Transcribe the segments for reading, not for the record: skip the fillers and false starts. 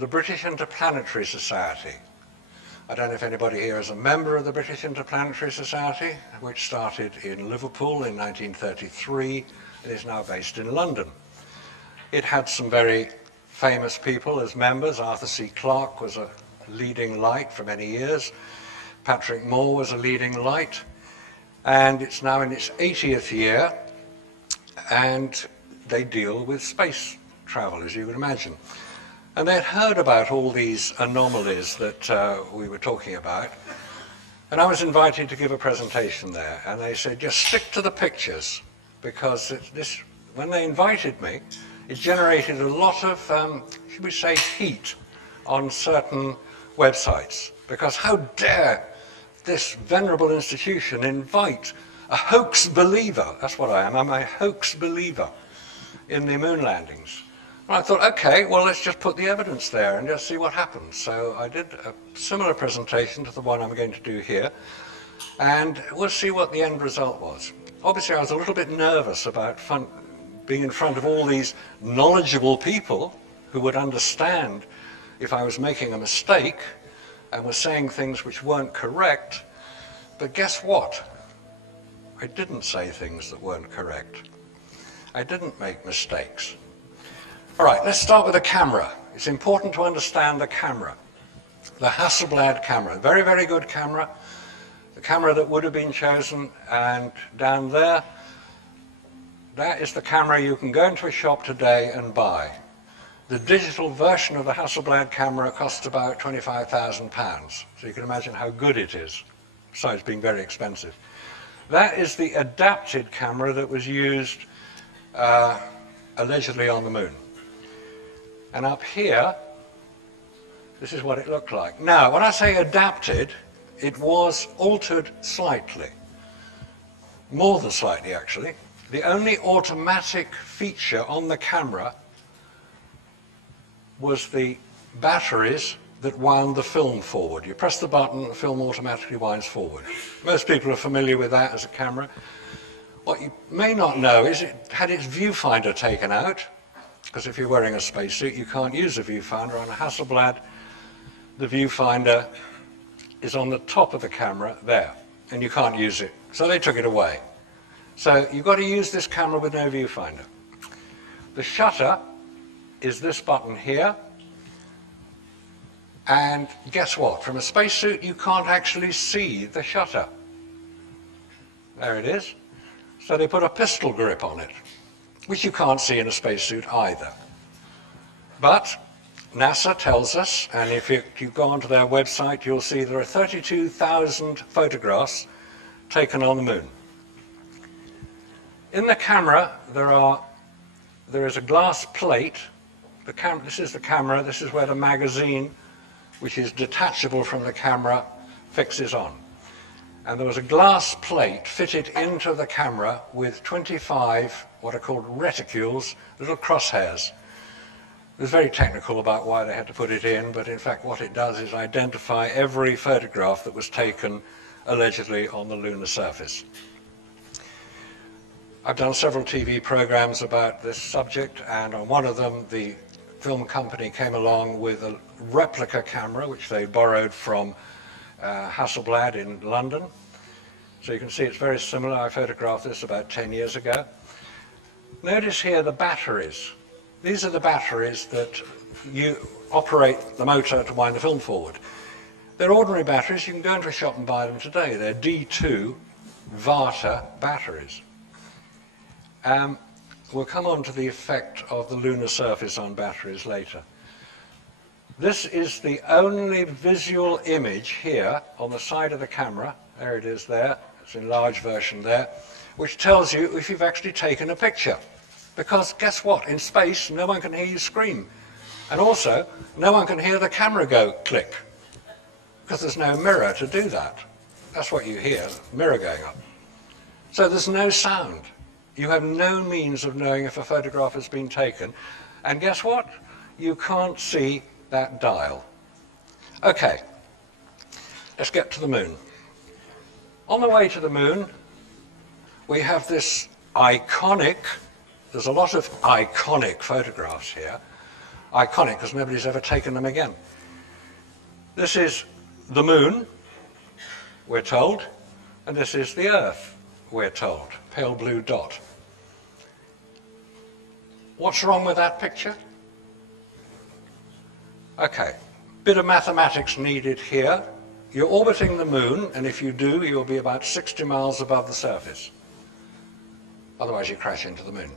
the British Interplanetary Society. I don't know if anybody here is a member of the British Interplanetary Society, which started in Liverpool in 1933 and is now based in London. It had some very famous people as members. Arthur C. Clarke was a leading light for many years. Patrick Moore was a leading light. And it's now in its 80th year, and they deal with space travel, as you would imagine. And they'd heard about all these anomalies that we were talking about. And I was invited to give a presentation there. And they said, just stick to the pictures, because when they invited me, it generated a lot of, should we say, heat on certain websites. Because how dare this venerable institution invite a hoax believer, that's what I am, I'm a hoax believer in the moon landings. And I thought, okay, well, let's just put the evidence there and just see what happens. So I did a similar presentation to the one I'm going to do here, and we'll see what the end result was. Obviously, I was a little bit nervous about being in front of all these knowledgeable people who would understand if I was making a mistake and was saying things which weren't correct. But guess what? I didn't say things that weren't correct. I didn't make mistakes. All right, let's start with the camera. It's important to understand the camera. The Hasselblad camera, very, very good camera. The camera that would have been chosen, and down there, that is the camera you can go into a shop today and buy. The digital version of the Hasselblad camera costs about £25,000, so you can imagine how good it is, besides being very expensive. That is the adapted camera that was used allegedly on the moon. And up here, this is what it looked like. Now, when I say adapted, it was altered slightly. More than slightly, actually. The only automatic feature on the camera was the batteries that wound the film forward. You press the button, the film automatically winds forward. Most people are familiar with that as a camera. What you may not know is it had its viewfinder taken out, because if you're wearing a spacesuit, you can't use a viewfinder. On a Hasselblad, the viewfinder is on the top of the camera there, and you can't use it. So they took it away. So you've got to use this camera with no viewfinder. The shutter is this button here. And guess what? From a spacesuit, you can't actually see the shutter. There it is. So they put a pistol grip on it, which you can't see in a spacesuit either. But NASA tells us, and if you go onto their website, you'll see there are 32,000 photographs taken on the moon. In the camera, there is a glass plate. This is the camera. This is where the magazine, which is detachable from the camera, fixes on. And there was a glass plate fitted into the camera with 25 what are called reticules, little crosshairs. It was very technical about why they had to put it in, but in fact what it does is identify every photograph that was taken allegedly on the lunar surface. I've done several TV programs about this subject, and on one of them the film company came along with a replica camera which they borrowed from Hasselblad in London. So you can see it's very similar. I photographed this about 10 years ago. Notice here the batteries. These are the batteries that you operate the motor to wind the film forward. They're ordinary batteries. You can go into a shop and buy them today. They're D2 Varta batteries. We'll come on to the effect of the lunar surface on batteries later. This is the only visual image here on the side of the camera. There it is there. It's in large version there, which tells you if you've actually taken a picture. Because guess what? In space, no one can hear you scream. And also, no one can hear the camera go click, because there's no mirror to do that. That's what you hear, mirror going up. So there's no sound. You have no means of knowing if a photograph has been taken. And guess what? You can't see that dial. Okay, let's get to the moon. On the way to the moon, we have this iconic, there's a lot of iconic photographs here, iconic because nobody's ever taken them again. This is the moon, we're told, and this is the Earth, we're told, pale blue dot. What's wrong with that picture? Okay, bit of mathematics needed here. You're orbiting the moon, and if you do, you'll be about 60 miles above the surface. Otherwise you crash into the moon,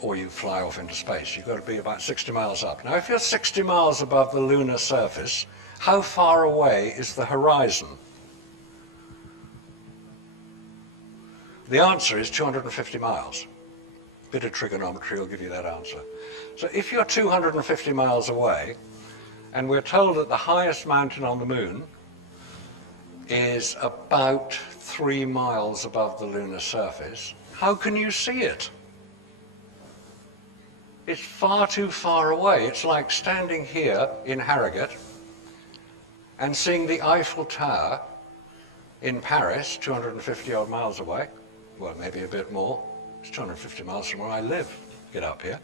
or you fly off into space. You've got to be about 60 miles up. Now if you're 60 miles above the lunar surface, how far away is the horizon? The answer is 250 miles. A bit of trigonometry will give you that answer. So if you're 250 miles away, and we're told that the highest mountain on the moon is about 3 miles above the lunar surface, how can you see it? It's far too far away. It's like standing here in Harrogate and seeing the Eiffel Tower in Paris, 250 odd miles away. Well, maybe a bit more. It's 250 miles from where I live, get up here.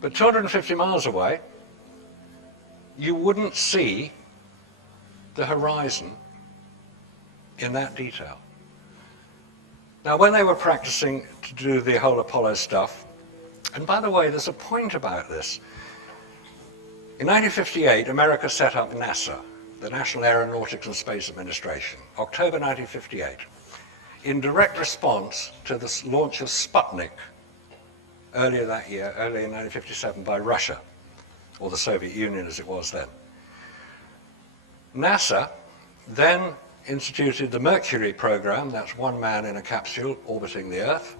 But 250 miles away, you wouldn't see the horizon in that detail. Now, when they were practicing to do the whole Apollo stuff, and by the way, there's a point about this. In 1958, America set up NASA, the National Aeronautics and Space Administration, October 1958, in direct response to the launch of Sputnik earlier that year, early in 1957, by Russia, or the Soviet Union as it was then. NASA then instituted the Mercury program, that's one man in a capsule orbiting the Earth.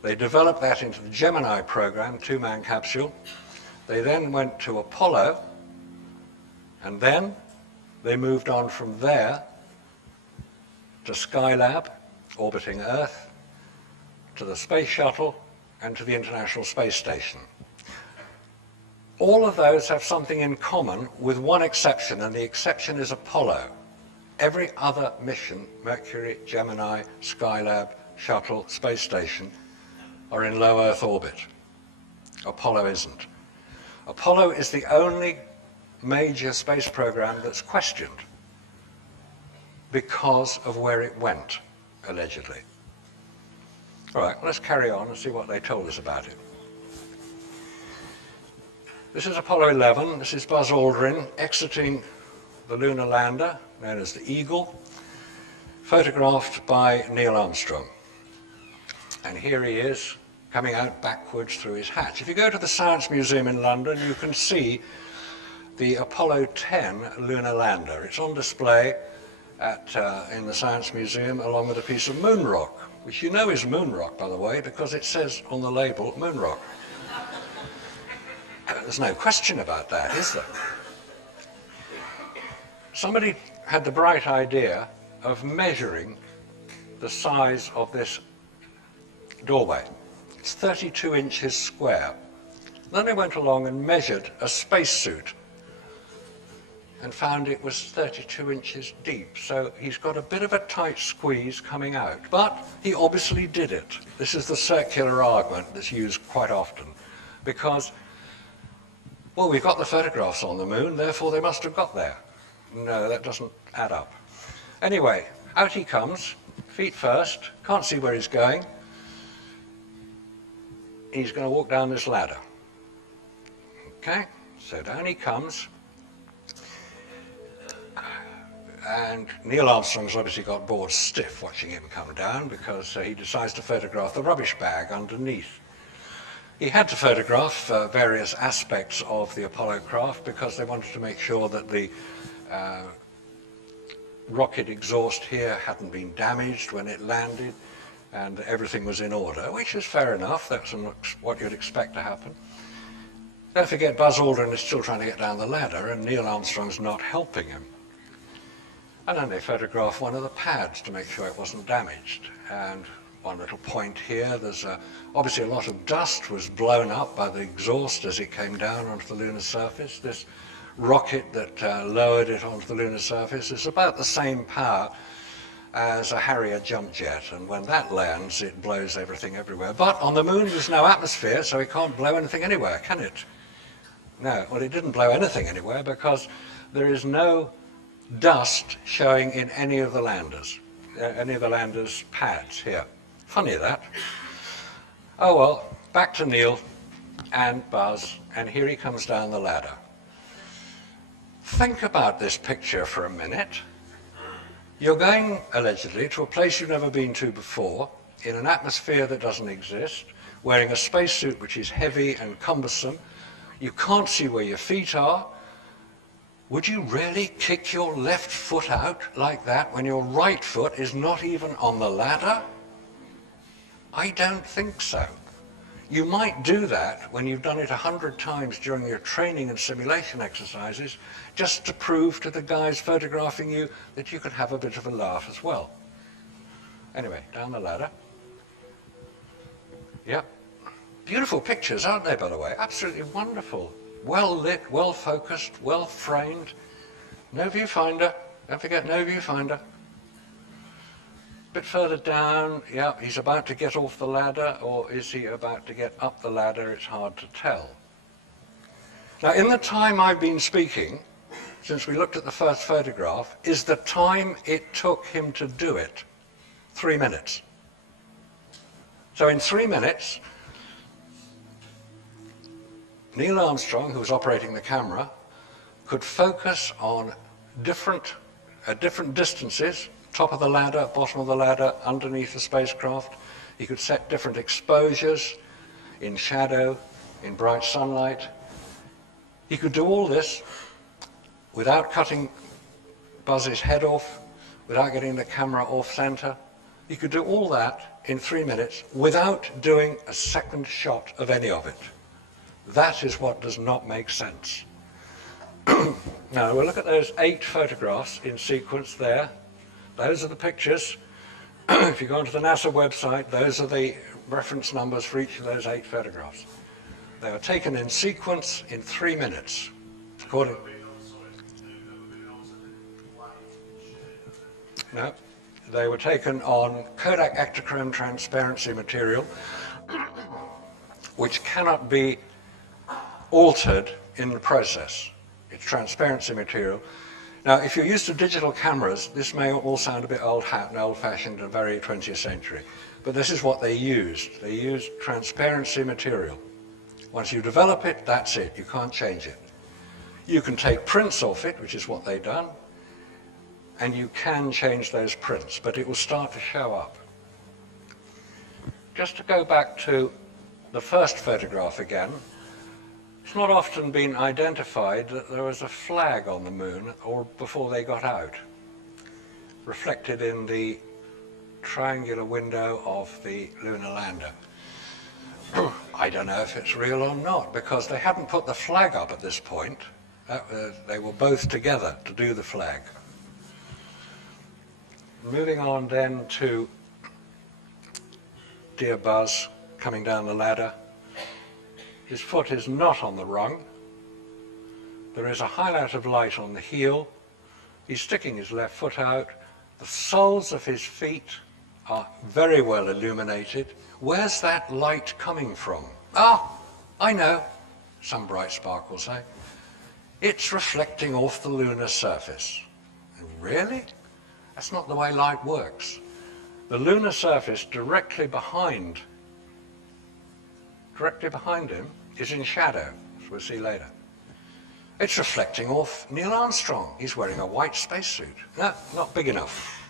They developed that into the Gemini program, two-man capsule. They then went to Apollo, and then they moved on from there to Skylab, orbiting Earth, to the Space Shuttle, and to the International Space Station. All of those have something in common with one exception, and the exception is Apollo. Every other mission, Mercury, Gemini, Skylab, Shuttle, Space Station, are in low Earth orbit. Apollo isn't. Apollo is the only major space program that's questioned because of where it went, allegedly. All right, let's carry on and see what they told us about it. This is Apollo 11. This is Buzz Aldrin exiting the lunar lander, known as the Eagle, photographed by Neil Armstrong. And here he is, coming out backwards through his hatch. If you go to the Science Museum in London, you can see the Apollo 10 lunar lander. It's on display in the Science Museum along with a piece of moon rock, which you know is moon rock, by the way, because it says on the label, moon rock. There's no question about that, is there? Somebody had the bright idea of measuring the size of this doorway. It's 32 inches square. Then they went along and measured a spacesuit and found it was 32 inches deep. So he's got a bit of a tight squeeze coming out, but he obviously did it. This is the circular argument that's used quite often because, well, we've got the photographs on the moon, therefore they must have got there. No, that doesn't add up. Anyway, out he comes, feet first, can't see where he's going. He's going to walk down this ladder. Okay, so down he comes. And Neil Armstrong's obviously got bored stiff watching him come down because he decides to photograph the rubbish bag underneath. He had to photograph various aspects of the Apollo craft because they wanted to make sure that the rocket exhaust here hadn't been damaged when it landed and everything was in order, which is fair enough. That's what you'd expect to happen. Don't forget, Buzz Aldrin is still trying to get down the ladder and Neil Armstrong's not helping him. And then they photographed one of the pads to make sure it wasn't damaged. And one little point here, there's obviously a lot of dust was blown up by the exhaust as it came down onto the lunar surface. This rocket that lowered it onto the lunar surface is about the same power as a Harrier jump jet, and when that lands it blows everything everywhere. But on the moon there's no atmosphere, so it can't blow anything anywhere, can it? No, well, it didn't blow anything anywhere because there is no dust showing in any of the landers pads here. Funny that. Oh well, back to Neil and Buzz, and here he comes down the ladder. Think about this picture for a minute. You're going, allegedly, to a place you've never been to before, in an atmosphere that doesn't exist, wearing a spacesuit which is heavy and cumbersome. You can't see where your feet are. Would you really kick your left foot out like that when your right foot is not even on the ladder? I don't think so. You might do that when you've done it 100 times during your training and simulation exercises, just to prove to the guys photographing you that you could have a bit of a laugh as well. Anyway, down the ladder. Yep. Beautiful pictures, aren't they, by the way? Absolutely wonderful. Well lit, well focused, well framed. No viewfinder. Don't forget, no viewfinder. Bit further down, yeah, he's about to get off the ladder, or is he about to get up the ladder? It's hard to tell. Now, in the time I've been speaking, since we looked at the first photograph, is the time it took him to do it. 3 minutes. So in 3 minutes, Neil Armstrong, who was operating the camera, could focus on different distances, top of the ladder, bottom of the ladder, underneath the spacecraft. He could set different exposures in shadow, in bright sunlight. He could do all this without cutting Buzz's head off, without getting the camera off center. He could do all that in 3 minutes without doing a second shot of any of it. That is what does not make sense. Now, we'll look at those 8 photographs in sequence there. Those are the pictures. If you go onto the NASA website, those are the reference numbers for each of those 8 photographs. They were taken in sequence in 3 minutes. According... No, they were taken on Kodak Ektachrome transparency material, which cannot be altered in the process. It's transparency material. Now, if you're used to digital cameras, this may all sound a bit old-fashioned and very 20th century, but this is what they used. They used transparency material. Once you develop it, that's it. You can't change it. You can take prints off it, which is what they've done, and you can change those prints, but it will start to show up. Just to go back to the first photograph again, it's not often been identified that there was a flag on the moon or before they got out, reflected in the triangular window of the lunar lander. I don't know if it's real or not, because they hadn't put the flag up at this point. They were both together to do the flag. Moving on then to dear Buzz coming down the ladder. His foot is not on the rung. There is a highlight of light on the heel. He's sticking his left foot out. The soles of his feet are very well illuminated. Where's that light coming from? Ah, I know, some bright spark will say. It's reflecting off the lunar surface. Really? That's not the way light works. The lunar surface directly behind him is in shadow, as we'll see later. It's reflecting off Neil Armstrong. He's wearing a white spacesuit. No, not big enough.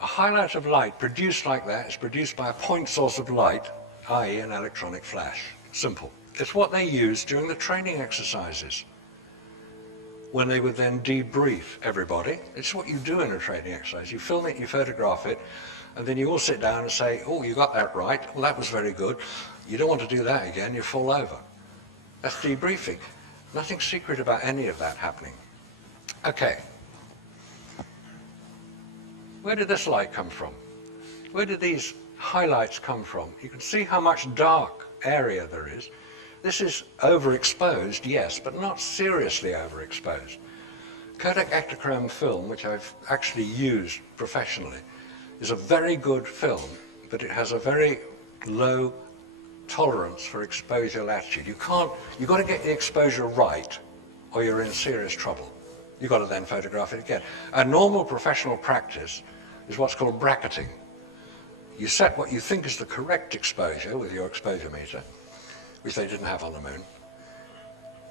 A highlight of light produced like that is produced by a point source of light, i.e. an electronic flash. Simple. It's what they used during the training exercises, when they would then debrief everybody. It's what you do in a training exercise. You film it, you photograph it, and then you all sit down and say, oh, you got that right. Well, that was very good. You don't want to do that again. You fall over. That's debriefing. Nothing secret about any of that happening. Okay. Where did this light come from? Where did these highlights come from? You can see how much dark area there is. This is overexposed, yes, but not seriously overexposed. Kodak Ektachrome film, which I've actually used professionally, is a very good film, but it has a very low tolerance for exposure latitude. You've got to get the exposure right or you're in serious trouble. You've got to then photograph it again. A normal professional practice is what's called bracketing. You set what you think is the correct exposure with your exposure meter, which they didn't have on the moon,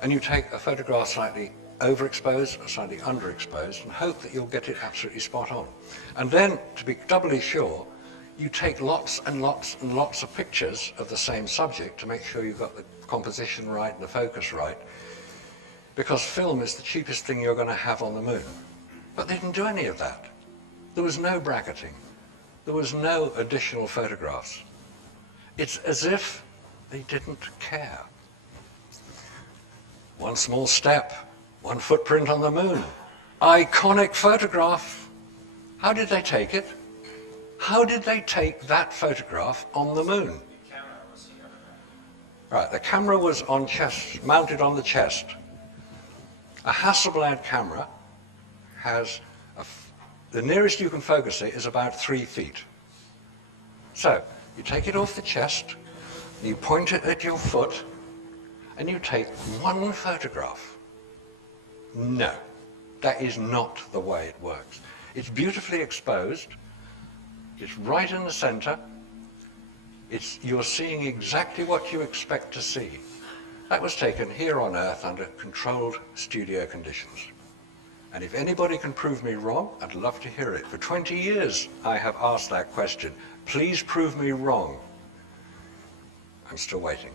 and you take a photograph slightly overexposed or slightly underexposed and hope that you'll get it absolutely spot on. And then, to be doubly sure, you take lots and lots and lots of pictures of the same subject to make sure you've got the composition right and the focus right, because film is the cheapest thing you're going to have on the moon. But they didn't do any of that. There was no bracketing. There was no additional photographs. It's as if they didn't care. One small step, one footprint on the moon. Iconic photograph. How did they take it? How did they take that photograph on the moon? The camera was here. Right, the camera was on chest, mounted on the chest. A Hasselblad camera has, the nearest you can focus it is about 3 feet. So, you take it off the chest, you point it at your foot, and you take one photograph. No, that is not the way it works. It's beautifully exposed, it's right in the center, you're seeing exactly what you expect to see. That was taken here on Earth under controlled studio conditions. And if anybody can prove me wrong, I'd love to hear it. For 20 years I have asked that question. Please prove me wrong. I'm still waiting.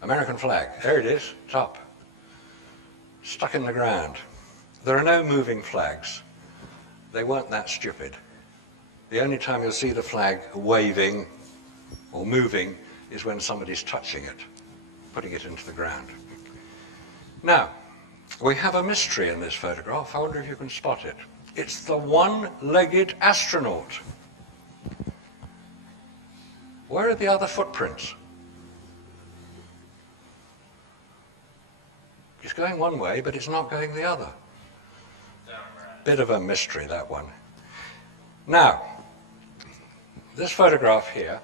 American flag, there it is, top. Stuck in the ground. There are no moving flags. They weren't that stupid. The only time you'll see the flag waving or moving is when somebody's touching it, putting it into the ground. Now, we have a mystery in this photograph. I wonder if you can spot it. It's the one-legged astronaut. Where are the other footprints? It's going one way, but it's not going the other. Bit of a mystery, that one. Now, this photograph here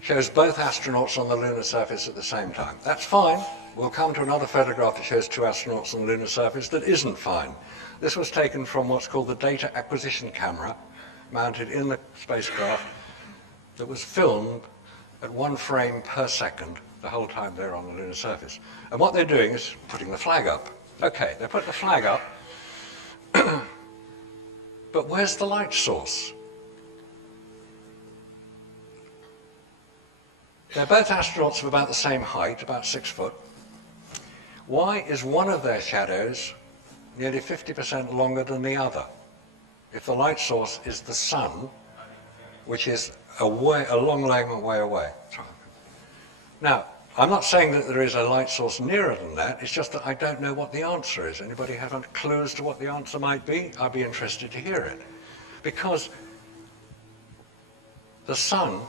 shows both astronauts on the lunar surface at the same time. That's fine. We'll come to another photograph that shows 2 astronauts on the lunar surface that isn't fine. This was taken from what's called the data acquisition camera, mounted in the spacecraft, that was filmed at 1 frame per second the whole time they're on the lunar surface. And what they're doing is putting the flag up. Okay, they put the flag up, but where's the light source? They're both astronauts of about the same height, about 6 foot. Why is one of their shadows nearly 50% longer than the other, if the light source is the sun, which is a long way away? Now, I'm not saying that there is a light source nearer than that, it's just that I don't know what the answer is. Anybody have a clue as to what the answer might be? I'd be interested to hear it. Because the sun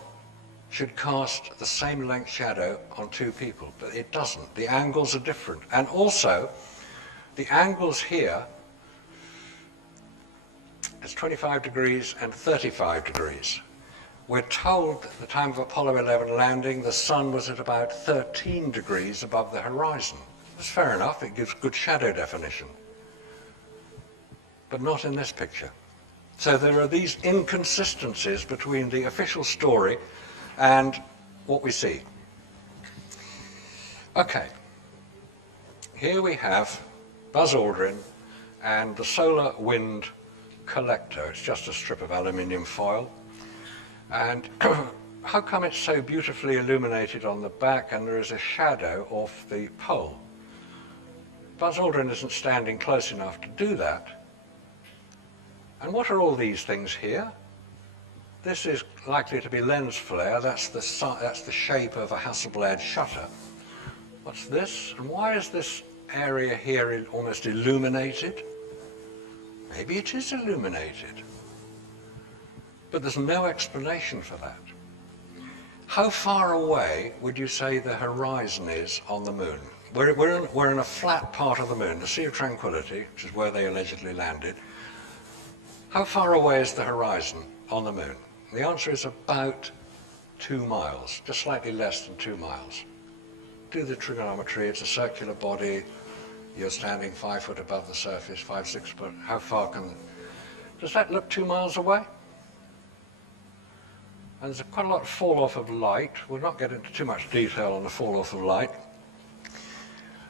should cast the same length shadow on 2 people, but it doesn't. The angles are different. And also, the angles here, it's 25 degrees and 35 degrees. We're told at the time of Apollo 11 landing, the sun was at about 13 degrees above the horizon. That's fair enough, it gives good shadow definition. But not in this picture. So there are these inconsistencies between the official story and what we see. Okay, here we have Buzz Aldrin and the solar wind collector. It's just a strip of aluminium foil. And how come it's so beautifully illuminated on the back and there is a shadow off the pole? Buzz Aldrin isn't standing close enough to do that. And what are all these things here? This is likely to be lens flare. That's the shape of a Hasselblad shutter. What's this? And why is this area here almost illuminated? Maybe it is illuminated. But there's no explanation for that. How far away would you say the horizon is on the moon? We're in a flat part of the moon, the Sea of Tranquility, which is where they allegedly landed. How far away is the horizon on the moon? And the answer is about 2 miles, just slightly less than 2 miles. Do the trigonometry, it's a circular body, you're standing 5 foot above the surface, 5, 6 foot, how far can... Does that look 2 miles away? And there's quite a lot of fall off of light. We'll not get into too much detail on the fall off of light.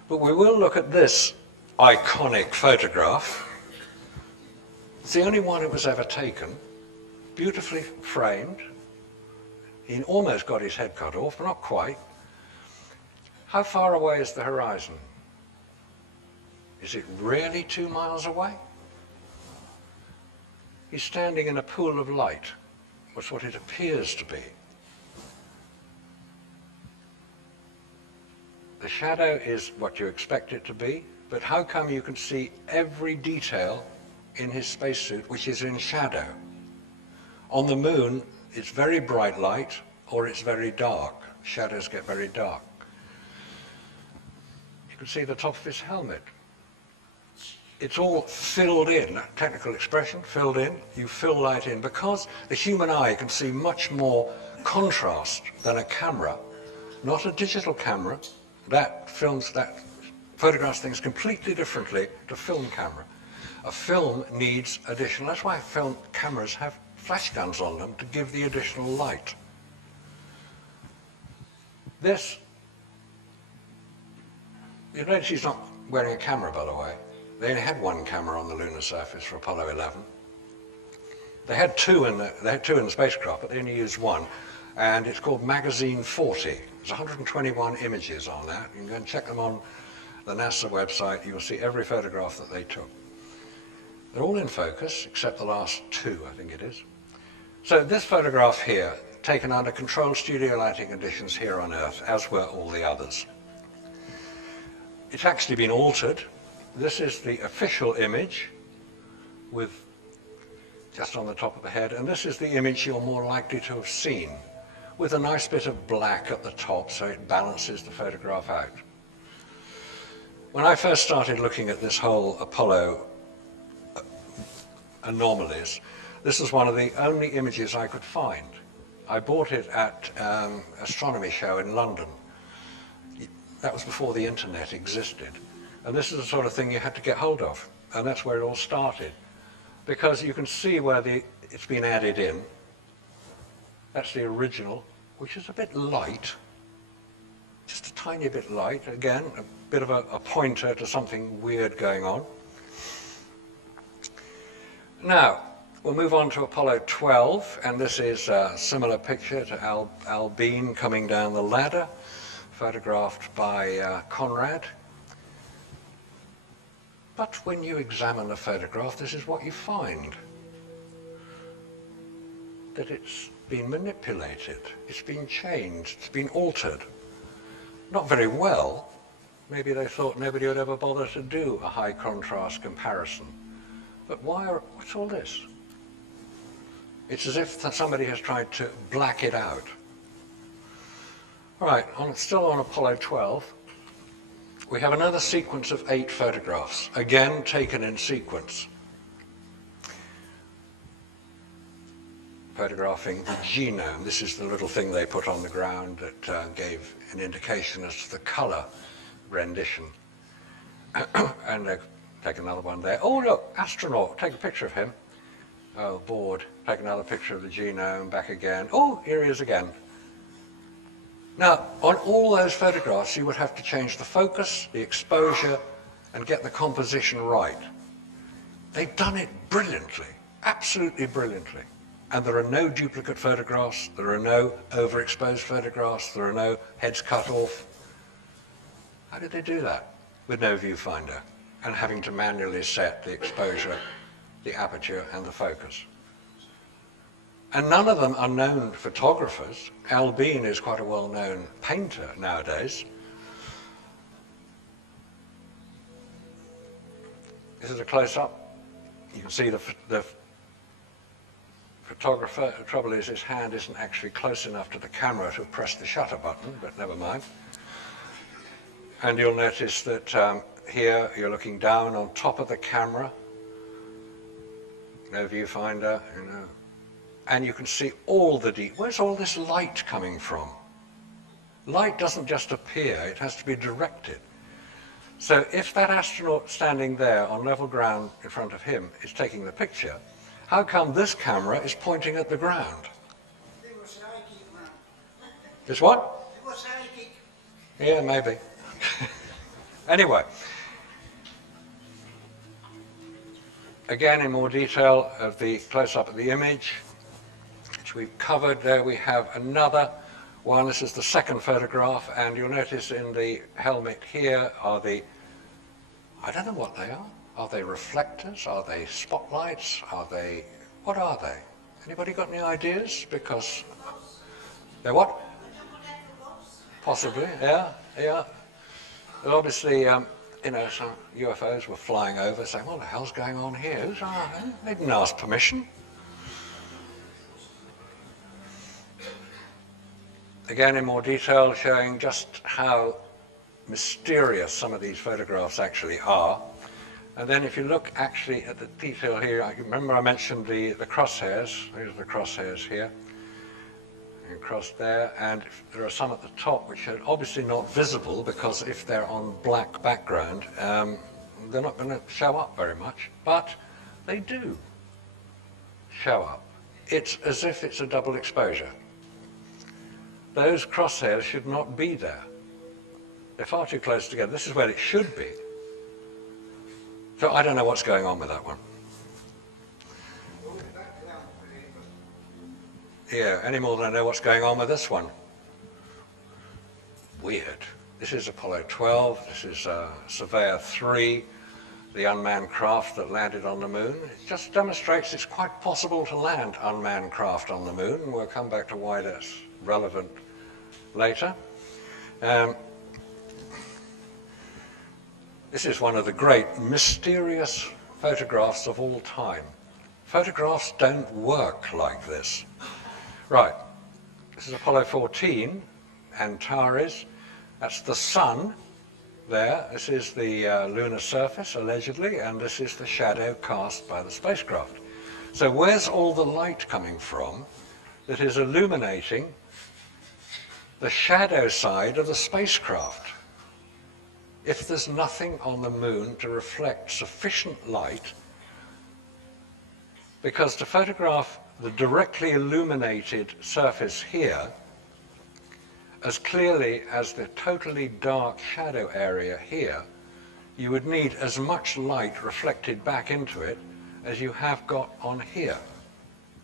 But we will look at this iconic photograph. It's the only one that was ever taken, beautifully framed. He almost got his head cut off, but not quite. How far away is the horizon? Is it really 2 miles away? He's standing in a pool of light. That's what it appears to be. The shadow is what you expect it to be, but how come you can see every detail in his spacesuit which is in shadow? On the moon, it's very bright light or it's very dark. Shadows get very dark. You can see the top of his helmet. It's all filled in, technical expression, filled in. You fill light in because the human eye can see much more contrast than a camera, not a digital camera. That photographs things completely differently to film camera. A film needs additional, that's why film cameras have flash guns on them to give the additional light. This, you notice he's not wearing a camera, by the way. They only had one camera on the lunar surface for Apollo 11. They had two in the spacecraft, but they only used one. And it's called Magazine 40. There's 121 images on that. You can go and check them on the NASA website. You'll see every photograph that they took. They're all in focus, except the last two, I think it is. So this photograph here, taken under controlled studio lighting conditions here on Earth, as were all the others. It's actually been altered. This is the official image with just on the top of the head, and this is the image you're more likely to have seen with a nice bit of black at the top so it balances the photograph out. When I first started looking at this whole Apollo anomalies, this was one of the only images I could find. I bought it at astronomy show in London. That was before the internet existed. And this is the sort of thing you had to get hold of. And that's where it all started. Because you can see where it's been added in. That's the original, which is a bit light. Just a tiny bit light. Again, a bit of a pointer to something weird going on. Now, we'll move on to Apollo 12. And this is a similar picture to Al Bean coming down the ladder, photographed by Conrad. But when you examine the photograph, this is what you find. That it's been manipulated, it's been changed, it's been altered. Not very well. Maybe they thought nobody would ever bother to do a high contrast comparison. But what's all this? It's as if somebody has tried to black it out. All right, still on Apollo 12. We have another sequence of 8 photographs, again taken in sequence. Photographing the genome. This is the little thing they put on the ground that gave an indication as to the color rendition. And they take another one there. Oh, look, astronaut, take a picture of him. Oh, bored. Take another picture of the genome, back again. Oh, here he is again. Now, on all those photographs, you would have to change the focus, the exposure, and get the composition right. They've done it brilliantly, absolutely brilliantly. And there are no duplicate photographs, there are no overexposed photographs, there are no heads cut off. How did they do that? With no viewfinder, and having to manually set the exposure, the aperture, and the focus. And none of them are known photographers. Al Bean is quite a well-known painter nowadays. This is a close-up. You can see the photographer. The trouble is his hand isn't actually close enough to the camera to press the shutter button, but never mind. And you'll notice that here you're looking down on top of the camera. No viewfinder, you know. and you can see all the where's all this light coming from? Light doesn't just appear, it has to be directed. So if that astronaut standing there on level ground in front of him is taking the picture, how come this camera is pointing at the ground? It's what? Yeah, maybe. Anyway, again in more detail of the close-up of the image, which we've covered, there we have another one. This is the second photograph, and you'll notice in the helmet here are the, I don't know what they are. Are they reflectors? Are they spotlights? Are they, what are they? Anybody got any ideas? Because they're what? Possibly, yeah. Well, obviously, you know, some UFOs were flying over saying, what the hell's going on here? They didn't ask permission. Again, in more detail, showing just how mysterious some of these photographs actually are. And then if you look actually at the detail here, I remember I mentioned the crosshairs. Here's the crosshairs here. Across there, and there are some at the top which are obviously not visible because if they're on black background, they're not going to show up very much, but they do show up. It's as if it's a double exposure. Those crosshairs should not be there. They're far too close together. This is where it should be. So I don't know what's going on with that one. Yeah, any more than I know what's going on with this one. Weird. This is Apollo 12, this is Surveyor 3, the unmanned craft that landed on the moon. It just demonstrates it's quite possible to land unmanned craft on the moon, and we'll come back to why that's relevant later. This is one of the great mysterious photographs of all time. Photographs don't work like this. Right, this is Apollo 14, Antares. That's the sun there. This is the lunar surface, allegedly, and this is the shadow cast by the spacecraft. So where's all the light coming from that is illuminating the shadow side of the spacecraft? If there's nothing on the moon to reflect sufficient light, because to photograph the directly illuminated surface here as clearly as the totally dark shadow area here, you would need as much light reflected back into it as you have got on here.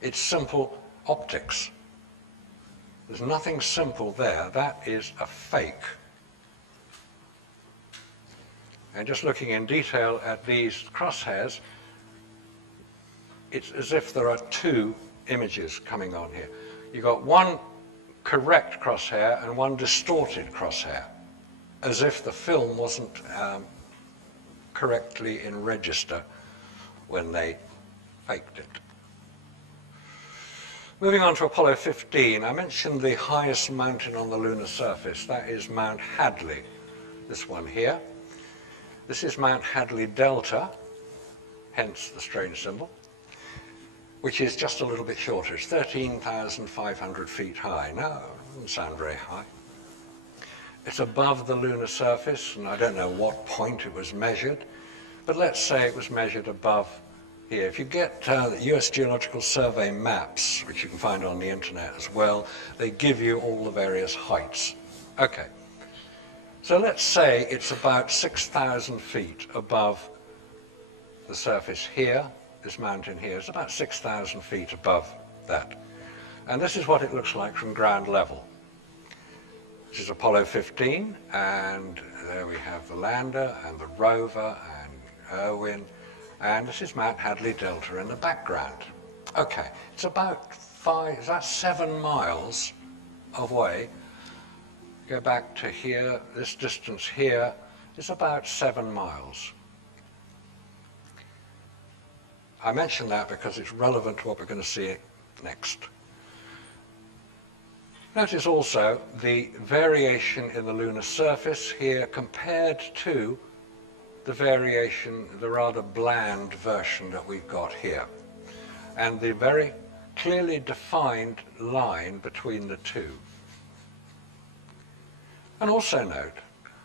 It's simple optics. There's nothing simple there. That is a fake. And just looking in detail at these crosshairs, it's as if there are two images coming on here. You've got one correct crosshair and one distorted crosshair, as if the film wasn't correctly in register when they faked it. Moving on to Apollo 15, I mentioned the highest mountain on the lunar surface. That is Mount Hadley, this one here. This is Mount Hadley Delta, hence the strange symbol, which is just a little bit shorter. It's 13,500 feet high. No, it doesn't sound very high. It's above the lunar surface, and I don't know what point it was measured, but let's say it was measured above here. If you get the US Geological Survey maps, which you can find on the internet as well, they give you all the various heights. Okay, so let's say it's about 6,000 feet above the surface here. This mountain here is about 6,000 feet above that. And this is what it looks like from ground level. This is Apollo 15, and there we have the lander and the rover and Irwin, and this is Mount Hadley Delta in the background. Okay, it's about 7 miles away. Go back to here, this distance here is about 7 miles. I mention that because it's relevant to what we're going to see next. Notice also the variation in the lunar surface here compared to the variation, the rather bland version that we've got here. And the very clearly defined line between the two. And also note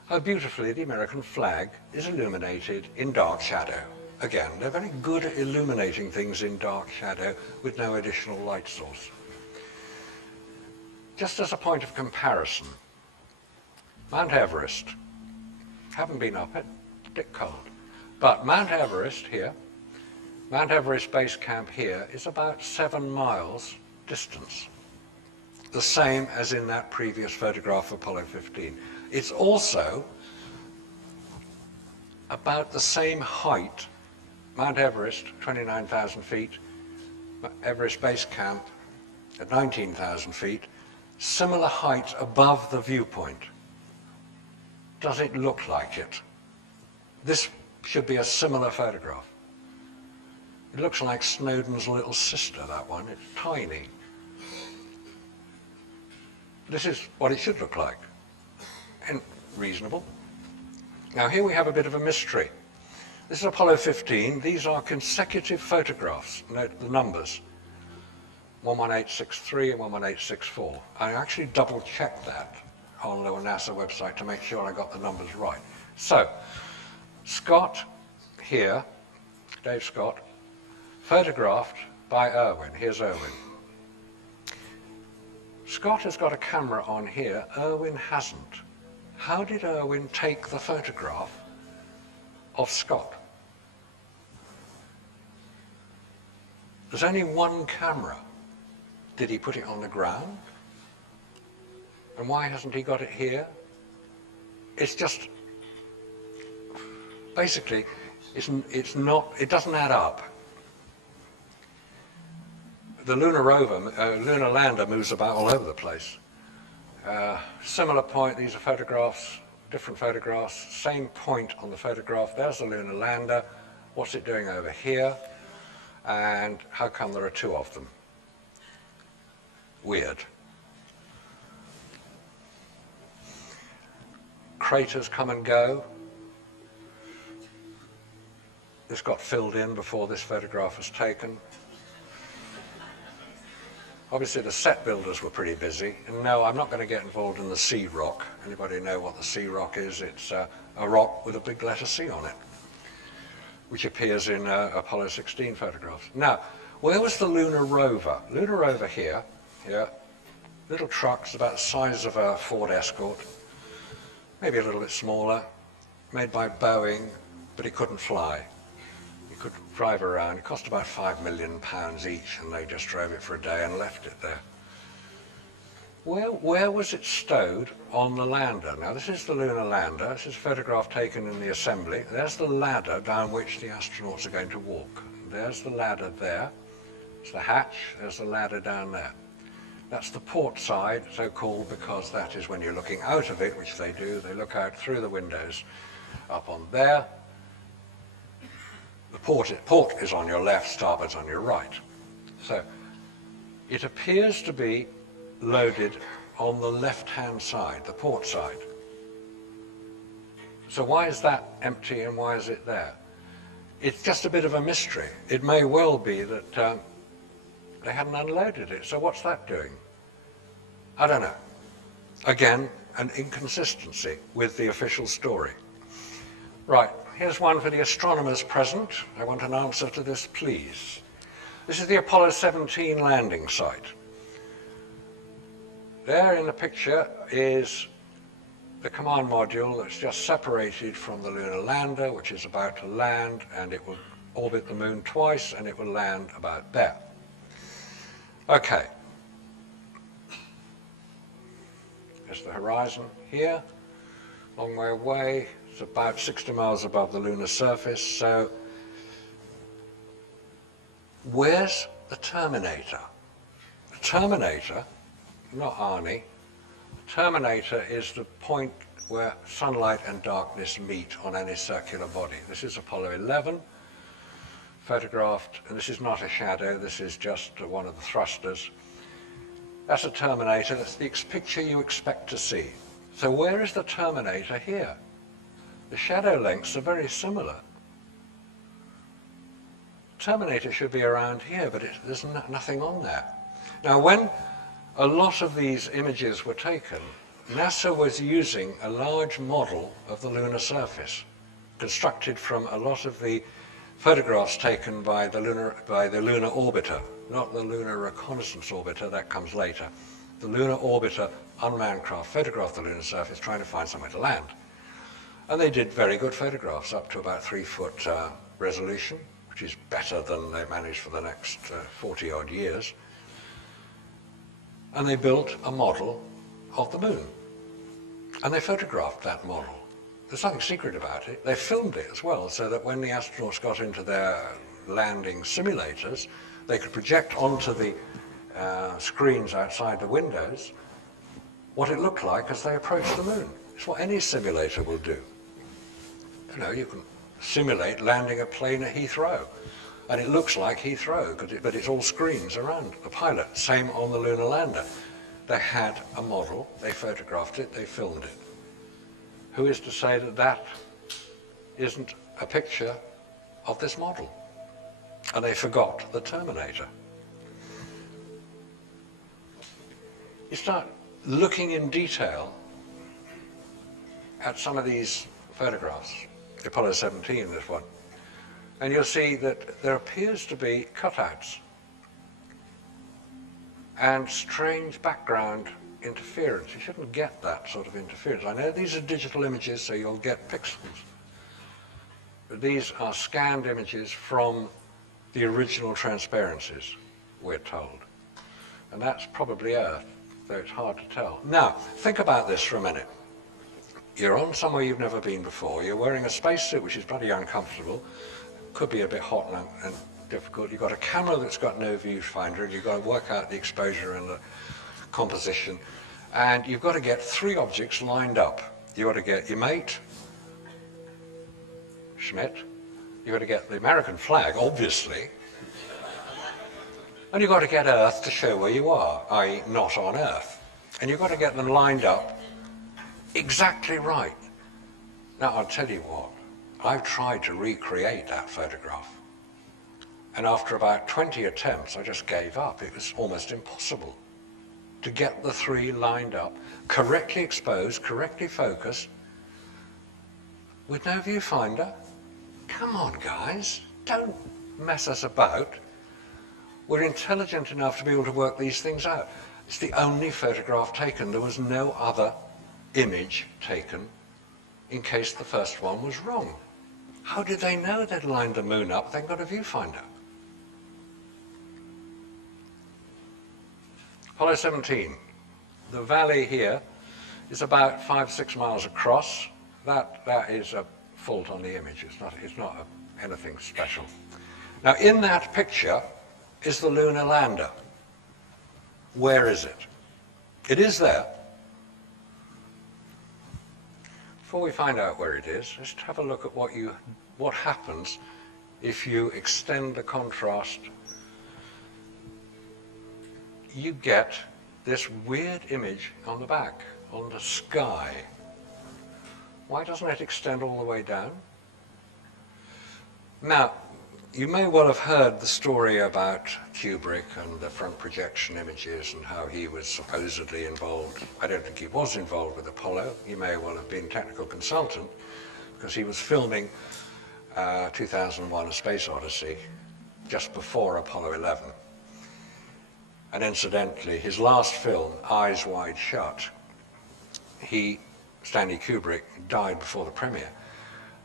how beautifully the American flag is illuminated in dark shadow. Again, they're very good at illuminating things in dark shadow with no additional light source. Just as a point of comparison, Mount Everest, haven't been up it, a bit cold, but Mount Everest here, Mount Everest Base Camp here is about 7 miles distance, the same as in that previous photograph of Apollo 15. It's also about the same height, Mount Everest, 29,000 feet, Everest Base Camp at 19,000 feet, similar height above the viewpoint. Does it look like it? This should be a similar photograph. It looks like Snowdon's little sister, that one. It's tiny. This is what it should look like, and reasonable. Now here we have a bit of a mystery. This is Apollo 15. These are consecutive photographs. Note the numbers. 11863 and 11864. I actually double-checked that on the NASA website to make sure I got the numbers right. So, Scott here, Dave Scott, photographed by Irwin. Here's Irwin. Scott has got a camera on here, Irwin hasn't. How did Irwin take the photograph of Scott? There's only one camera. Did he put it on the ground? And why hasn't he got it here? It's just, basically, it's not, it doesn't add up. The lunar rover, lunar lander moves about all over the place. Similar point, these are photographs, different photographs, same point on the photograph. There's the lunar lander. What's it doing over here? And how come there are two of them? Weird. Craters come and go. This got filled in before this photograph was taken. Obviously the set builders were pretty busy. And no, I'm not going to get involved in the sea rock. Anybody know what the sea rock is? It's a rock with a big letter C on it, which appears in Apollo 16 photographs. Now, where was the lunar rover? Lunar rover here, little trucks about the size of a Ford Escort, maybe a little bit smaller, made by Boeing, but it couldn't fly. You could drive around. It cost about £5 million each, and they just drove it for a day and left it there. Where was it stowed on the lander? Now, this is the lunar lander. This is a photograph taken in the assembly. There's the ladder down which the astronauts are going to walk. There's the ladder there. It's the hatch. There's the ladder down there. That's the port side, so called because that is when you're looking out of it, which they do. They look out through the windows up on there. The port is on your left, starboard's on your right. So it appears to be loaded on the left-hand side, the port side. So why is that empty and why is it there? It's just a bit of a mystery. It may well be that they hadn't unloaded it. So what's that doing? I don't know. Again, an inconsistency with the official story. Right, here's one for the astronomers present. I want an answer to this, please. This is the Apollo 17 landing site. There in the picture is the command module that's just separated from the lunar lander, which is about to land, and it will orbit the moon twice, and it will land about there. Okay. There's the horizon here, long way away. It's about 60 miles above the lunar surface. So where's the terminator? The terminator, not Arnie, the terminator is the point where sunlight and darkness meet on any circular body. This is Apollo 11, photographed, and this is not a shadow, this is just one of the thrusters. That's a terminator, that's the picture you expect to see. So where is the terminator here? The shadow lengths are very similar. Terminator should be around here, but there's nothing on there. Now, when a lot of these images were taken, NASA was using a large model of the lunar surface, constructed from a lot of the photographs taken by the lunar orbiter, not the lunar reconnaissance orbiter, that comes later. The lunar orbiter unmanned craft photographed the lunar surface trying to find somewhere to land. And they did very good photographs, up to about 3-foot resolution, which is better than they managed for the next 40-odd years. And they built a model of the moon. And they photographed that model. There's nothing secret about it. They filmed it as well, so that when the astronauts got into their landing simulators, they could project onto the screens outside the windows what it looked like as they approached the moon. It's what any simulator will do. You know, you can simulate landing a plane at Heathrow, and it looks like Heathrow, but it's all screens around the pilot. Same on the lunar lander. They had a model, they photographed it, they filmed it. Who is to say that that isn't a picture of this model? And they forgot the Terminator. You start looking in detail at some of these photographs, the Apollo 17, this one, and you'll see that there appears to be cutouts and strange background interference. You shouldn't get that sort of interference. I know these are digital images, so you'll get pixels, but these are scanned images from the original transparencies, we're told. And that's probably Earth, though it's hard to tell. Now, think about this for a minute. You're on somewhere you've never been before. You're wearing a spacesuit, which is bloody uncomfortable. Could be a bit hot and difficult. You've got a camera that's got no viewfinder, and you've got to work out the exposure and the composition. And you've got to get 3 objects lined up. You've got to get your mate, Schmidt. You've got to get the American flag, obviously. And you've got to get Earth to show where you are, i.e. not on Earth. And you've got to get them lined up exactly right. Now, I'll tell you what, I've tried to recreate that photograph. And after about 20 attempts, I just gave up. It was almost impossible to get the 3 lined up, correctly exposed, correctly focused, with no viewfinder. Come on, guys, don't mess us about. We're intelligent enough to be able to work these things out. It's the only photograph taken. There was no other image taken in case the first one was wrong. How did they know they'd lined the moon up? They've got a viewfinder. Apollo 17. The valley here is about 5-6 miles across. That is a fault on the image. It's not anything special. Now, in that picture is the lunar lander. Where is it? It is there. Before we find out where it is, let's have a look at what happens if you extend the contrast. You get this weird image on the back, on the sky. Why doesn't it extend all the way down? Now, you may well have heard the story about Kubrick and the front projection images and how he was supposedly involved. I don't think he was involved with Apollo. He may well have been technical consultant because he was filming 2001: A Space Odyssey just before Apollo 11. And incidentally, his last film, Eyes Wide Shut, Stanley Kubrick, died before the premiere.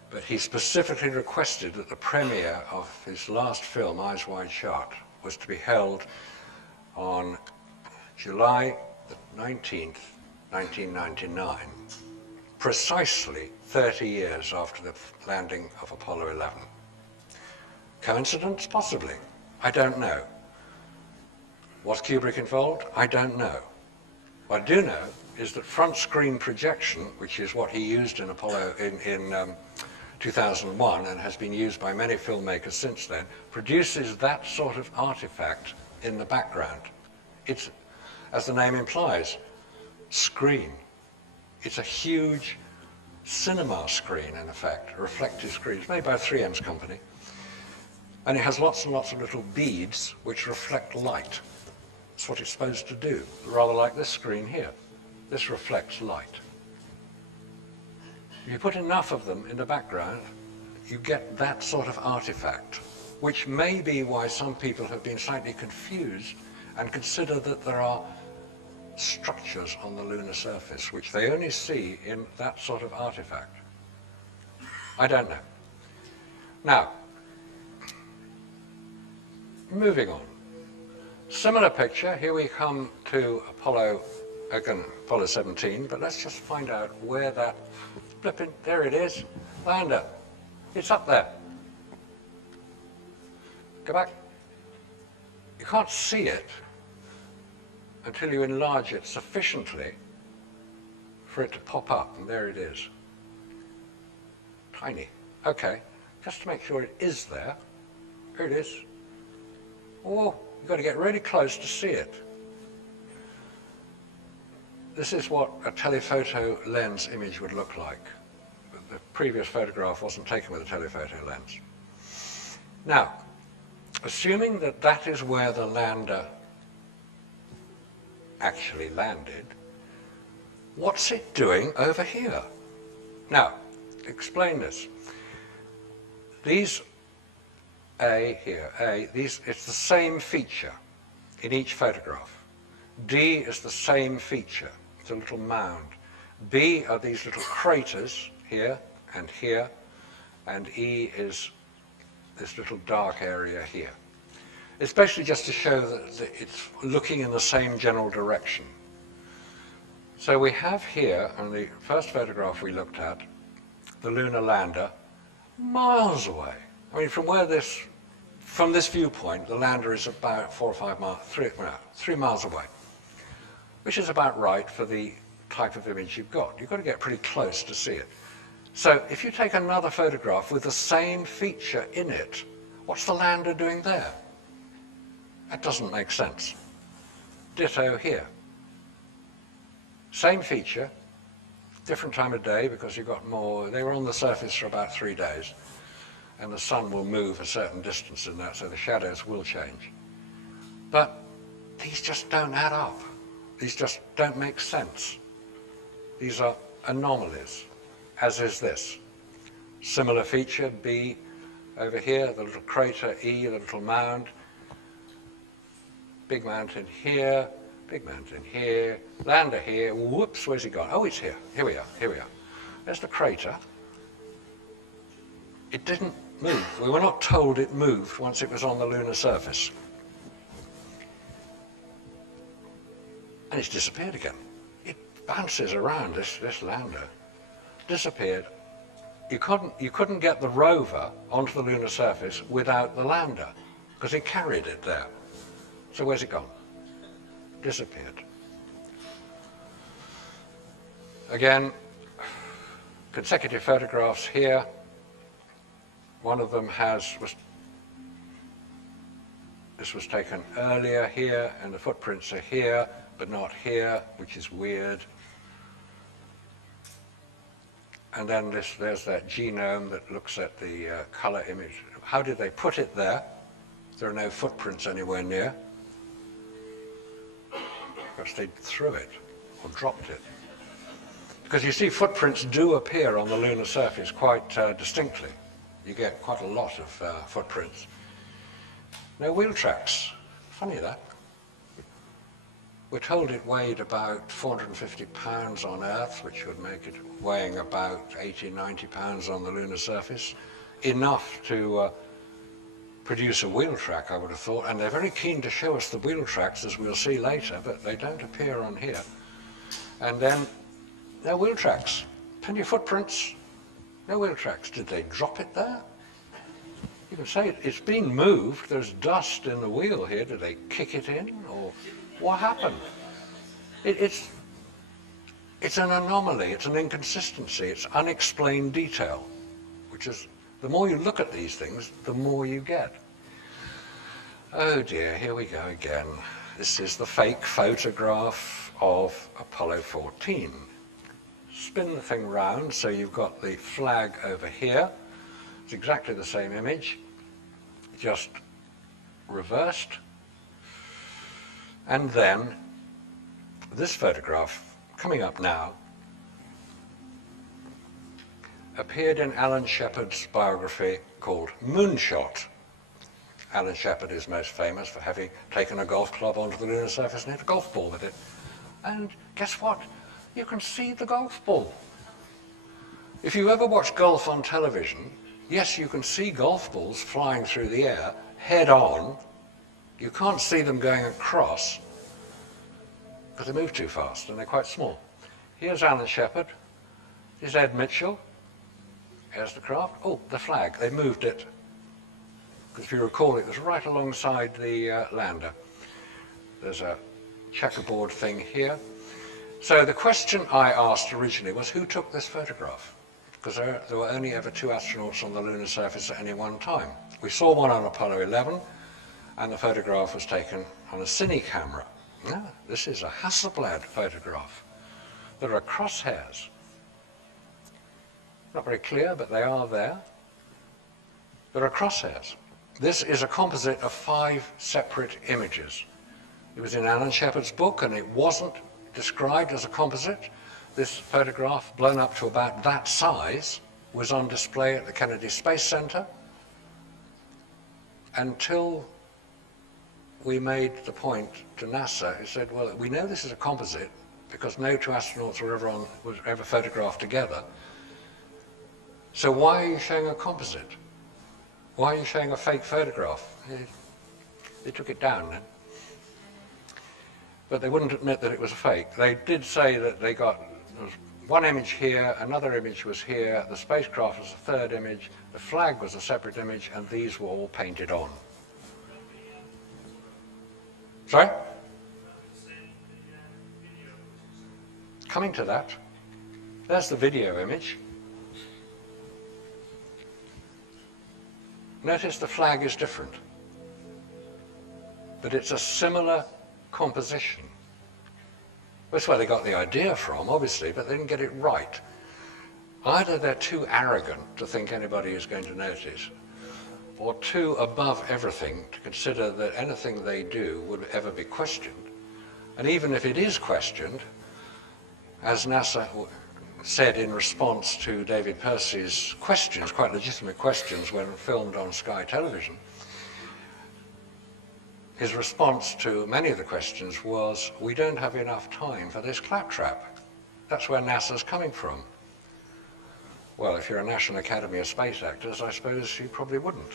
But he specifically requested that the premiere of his last film, Eyes Wide Shut, was to be held on July the 19th, 1999, precisely 30 years after the landing of Apollo 11. Coincidence? Possibly. I don't know. Was Kubrick involved? I don't know. What I do know is that front screen projection, which is what he used in Apollo in 2001 and has been used by many filmmakers since then, produces that sort of artifact in the background. It's, as the name implies, screen. It's a huge cinema screen, in effect, a reflective screen. It's made by 3M's company. And it has lots and lots of little beads which reflect light. That's what it's supposed to do, rather like this screen here. This reflects light. If you put enough of them in the background, you get that sort of artifact, which may be why some people have been slightly confused and consider that there are structures on the lunar surface, which they only see in that sort of artifact. I don't know. Now, moving on. Similar picture, here we come to Apollo 17, but let's just find out where that flipping, there it is, lander. It's up there. Go back. You can't see it until you enlarge it sufficiently for it to pop up, and there it is. Tiny. Okay, just to make sure it is there. Here it is. Oh, you've got to get really close to see it. This is what a telephoto lens image would look like. The previous photograph wasn't taken with a telephoto lens. Now, assuming that that is where the lander actually landed, what's it doing over here? Now, explain this. These A here, A, these, it's the same feature in each photograph. D is the same feature, it's a little mound. B are these little craters here, and E is this little dark area here. It's basically just to show that it's looking in the same general direction. So we have here, on the first photograph we looked at, the lunar lander miles away. I mean, from this viewpoint, the lander is about 4 or 5 miles, 3 miles away, which is about right for the type of image you've got. You've got to get pretty close to see it. So if you take another photograph with the same feature in it, what's the lander doing there? That doesn't make sense. Ditto here. Same feature, different time of day because you've got more. They were on the surface for about 3 days, and the sun will move a certain distance in that, so the shadows will change. But these just don't add up. These just don't make sense. These are anomalies, as is this. Similar feature, B over here, the little crater, E, the little mound. Big mountain here, big mountain here, lander here. Whoops, where's he gone? Oh, it's here. Here we are, here we are. There's the crater. It didn't move. We were not told it moved once it was on the lunar surface. And it's disappeared again. It bounces around, this lander. Disappeared. You couldn't get the rover onto the lunar surface without the lander, because it carried it there. So where's it gone? Disappeared. Again, consecutive photographs here. One of them this was taken earlier here, and the footprints are here, but not here, which is weird. And then there's that genome that looks at the color image. How did they put it there? There are no footprints anywhere near. Perhaps they threw it or dropped it. Because you see, footprints do appear on the lunar surface quite distinctly. You get quite a lot of footprints. No wheel tracks. Funny that. We're told it weighed about 450 pounds on Earth, which would make it weighing about 80, 90 pounds on the lunar surface. Enough to produce a wheel track, I would have thought, and they're very keen to show us the wheel tracks, as we'll see later, but they don't appear on here. And then, no wheel tracks. Plenty of footprints, no wheel tracks. Did they drop it there? You can say it's been moved, there's dust in the wheel here. Did they kick it in, or what happened? It's an anomaly, it's an inconsistency, it's unexplained detail, which is, the more you look at these things, the more you get. Oh dear, here we go again. This is the fake photograph of Apollo 14. Spin the thing round so you've got the flag over here. It's exactly the same image. just reversed. And then this photograph, coming up now, appeared in Alan Shepard's biography called Moonshot. Alan Shepard is most famous for having taken a golf club onto the lunar surface and hit a golf ball with it. And guess what? You can see the golf ball. If you ever watch golf on television, yes, you can see golf balls flying through the air head on. You can't see them going across because they move too fast and they're quite small. Here's Alan Shepard. Here's Ed Mitchell. Here's the craft. Oh, the flag. They moved it. Because if you recall, it was right alongside the lander. There's a checkerboard thing here. So the question I asked originally was, who took this photograph? Because there were only ever 2 astronauts on the lunar surface at any one time. We saw one on Apollo 11, and the photograph was taken on a cine camera. No, this is a Hasselblad photograph. There are crosshairs. Not very clear, but they are there. There are crosshairs. This is a composite of 5 separate images. It was in Alan Shepard's book, and it wasn't described as a composite. This photograph, blown up to about that size, was on display at the Kennedy Space Center until we made the point to NASA, who said, well, we know this is a composite because no 2 astronauts were ever photographed together. So why are you showing a composite? Why are you showing a fake photograph? They took it down then. But they wouldn't admit that it was a fake. They did say that they got, there was one image here, another image was here, the spacecraft was a 3rd image, the flag was a separate image, and these were all painted on. Sorry? Coming to that, there's the video image. Notice the flag is different, but it's a similar composition. That's where they got the idea from, obviously, but they didn't get it right. Either they're too arrogant to think anybody is going to notice, or too above everything to consider that anything they do would ever be questioned. And even if it is questioned, as NASA said in response to David Percy's questions, quite legitimate questions when filmed on Sky Television, his response to many of the questions was, we don't have enough time for this claptrap. That's where NASA's coming from. Well, if you're a National Academy of Space Actors, I suppose you probably wouldn't.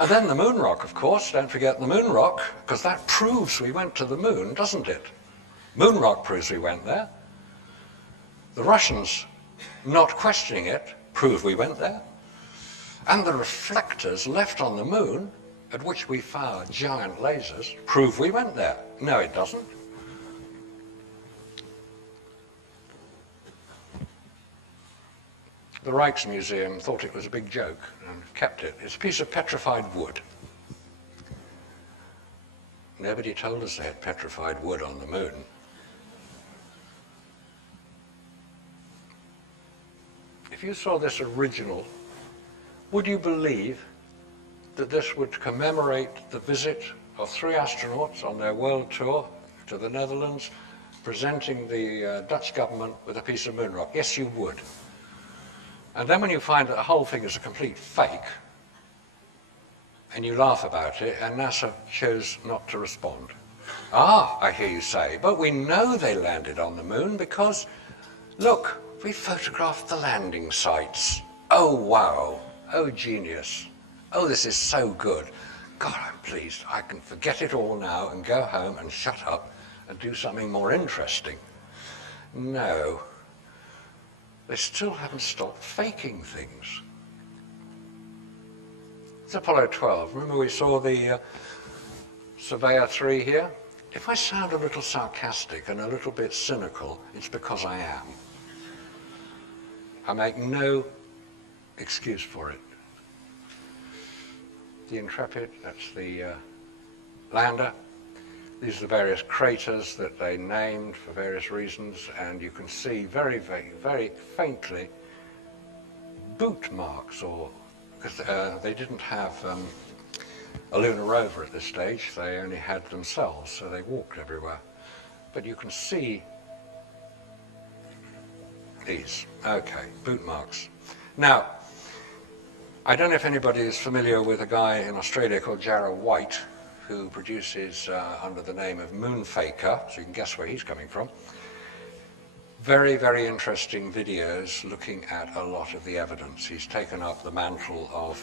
And then the moon rock, of course, don't forget the moon rock, because that proves we went to the moon, doesn't it? Moon rock proves we went there. The Russians, not questioning it, prove we went there. And the reflectors left on the moon, at which we fired giant lasers, prove we went there. No, it doesn't. The Rijksmuseum thought it was a big joke and kept it. It's a piece of petrified wood. Nobody told us they had petrified wood on the moon. If you saw this original, would you believe that this would commemorate the visit of 3 astronauts on their world tour to the Netherlands, presenting the Dutch government with a piece of moon rock? Yes, you would. And then when you find that the whole thing is a complete fake, and you laugh about it, and NASA chose not to respond. Ah, I hear you say, but we know they landed on the moon because, look, we photographed the landing sites. Oh, wow. Oh, genius. Oh, this is so good. God, I'm pleased. I can forget it all now and go home and shut up and do something more interesting. No. They still haven't stopped faking things. It's Apollo 12. Remember we saw the Surveyor 3 here? If I sound a little sarcastic and a little bit cynical, it's because I am. I make no excuse for it. The Intrepid, that's the lander. These are the various craters that they named for various reasons, and you can see very, very, very faintly boot marks or because they didn't have a lunar rover at this stage. They only had themselves, so they walked everywhere. But you can see these. Okay, boot marks. Now, I don't know if anybody is familiar with a guy in Australia called Jarrah White, who produces under the name of Moonfaker, so you can guess where he's coming from. Very, very interesting videos looking at a lot of the evidence. He's taken up the mantle of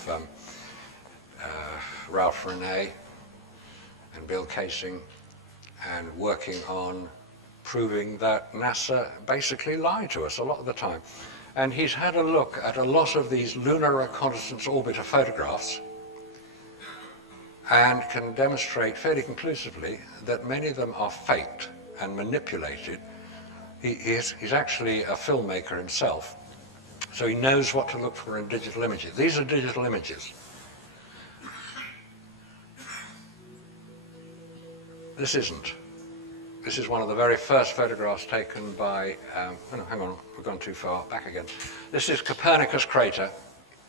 Ralph Renee and Bill Casing and working on proving that NASA basically lied to us a lot of the time. And he's had a look at a lot of these lunar reconnaissance orbiter photographs and can demonstrate fairly conclusively that many of them are faked and manipulated. He's actually a filmmaker himself, so he knows what to look for in digital images. These are digital images. This isn't. This is one of the very first photographs taken by, oh no, hang on, we've gone too far, back again. This is Copernicus crater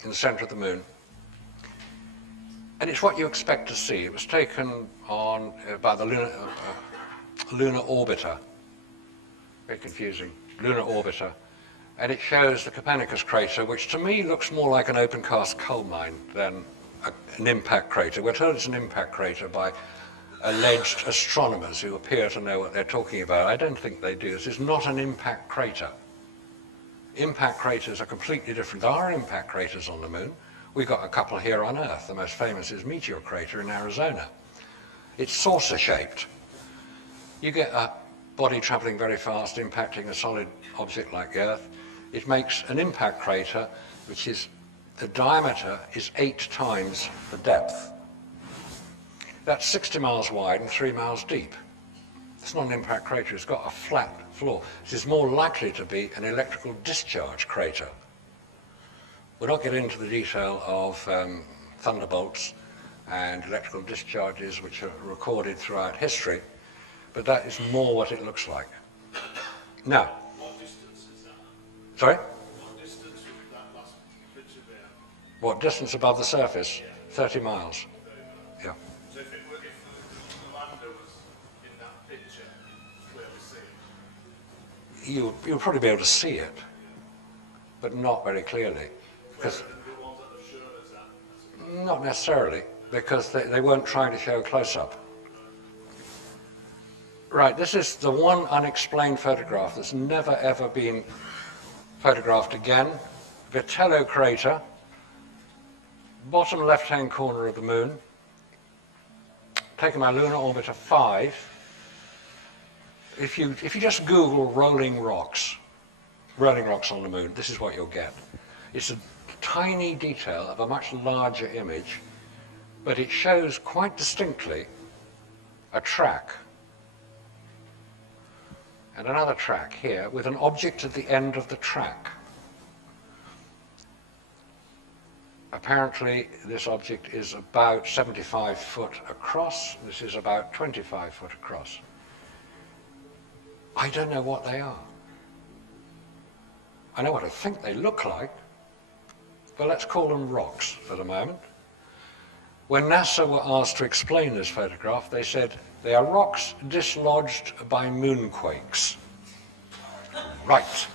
in the center of the moon. And it's what you expect to see. It was taken on by the lunar orbiter. Very confusing. Lunar orbiter. And it shows the Copernicus crater, which to me looks more like an open cast coal mine than an impact crater. We're told it's an impact crater by alleged astronomers who appear to know what they're talking about. I don't think they do. This is not an impact crater. Impact craters are completely different. There are impact craters on the moon. We've got a couple here on Earth. The most famous is Meteor Crater in Arizona. It's saucer-shaped. You get a body traveling very fast, impacting a solid object like the Earth. It makes an impact crater, which is, the diameter is 8 times the depth. That's 60 miles wide and 3 miles deep. It's not an impact crater, it's got a flat floor. It is more likely to be an electrical discharge crater. We'll not get into the detail of thunderbolts and electrical discharges which are recorded throughout history, but that is more what it looks like. Now, what distance is that? Sorry? What distance would that last picture be at? What distance above the surface? Yeah. 30 miles. 30 miles. Yeah. So if the lander was in that picture, where we see it? You'll probably be able to see it, but not very clearly. Because The ones that have shown us that? not necessarily, because they weren't trying to show a close-up. Right, this is the one unexplained photograph that's never ever been photographed again. Vitello crater, bottom left-hand corner of the moon, taken by Lunar Orbiter 5. If you just Google rolling rocks on the moon, this is what you'll get. It's a tiny detail of a much larger image, but it shows quite distinctly a track and another track here with an object at the end of the track. Apparently this object is about 75 foot across. This is about 25 foot across. I don't know what they are. I know what I think they look like, but let's call them rocks for the moment. When NASA were asked to explain this photograph, they said, they are rocks dislodged by moonquakes. Right.